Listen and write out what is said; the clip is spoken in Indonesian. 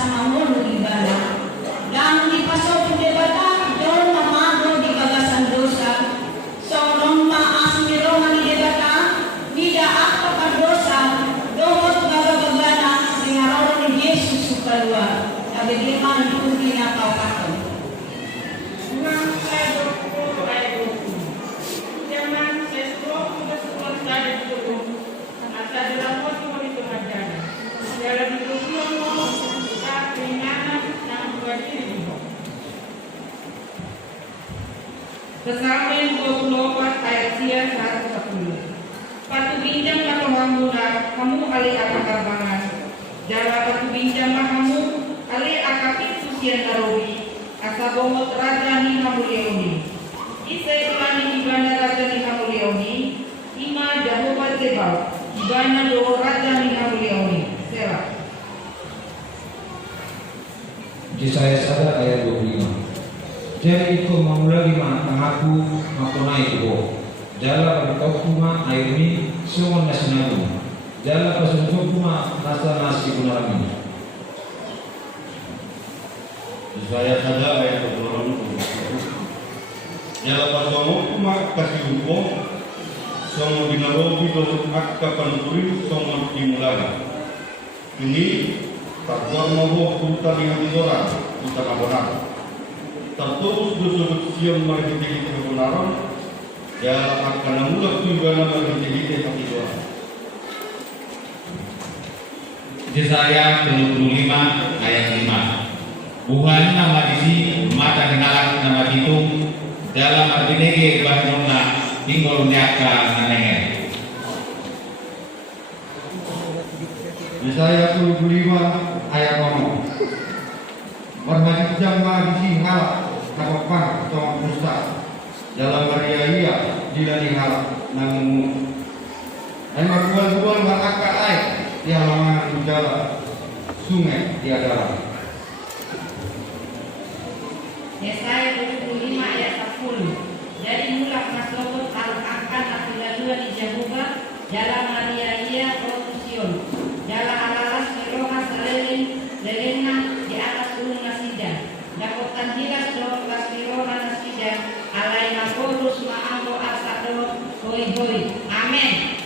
sa mamuno ibana. Lang ipasok di bata, doon mamado di bagasan dosa. So nung maas miro man di bata, nida akta kadosa, doon magabagana, ngaraw ni Jesus sukalwa. Abigima yung ginakaw ako. Kesamping 24 ayat 110. Patubinjang matohamuna kamu ali akan karbangan. Jala patubinjang kamu ali akan pintu sian narowi. Asa bomot raja ni hamulioni. Isa iklani ibana raja ni hamulioni. Ima Jehovah Tebal. Ibana do raja ni hamulioni. Selah. Yesaya 1 ayat 25. Jadi iko mamulagi man angaku makonai ko. Jala pagkau kuma air ni sungon na sinabu. Jala pasunjuk kuma nasa nasi kunarami. Yesaya 1 ayat 26. Jala pasunjuk kuma kasih upo. Somo binarobi do akka panuturi somo dimulai. Ini takwa mau putar yang diorang putar abonan. Terus dusuk siang margiti kebenaran, ya akan mulai juga margiti kebenaran. Yesaya 25 ayat 5. Buhan nama disi mata kenalan nama itu dalam artinege bahmona tinggal nyaka nanenge. Yesaya 25 ayat 6. Bermati jamba disi halak kapapan atau musta dalam Maria dilani halak namun dan berbual-bual berakak air di halaman udara sungai di adalah. Yesaya 25 ayat 10. Jadi mulak masokot al-akan afilalua di Jehovah jalan Maria Sion jalan alalas meroha salelin lelena di atas gunung Nasida dakotan hilas do las meroha Nasida alai nakorus ma'ambo asado hoi hoi. Amin.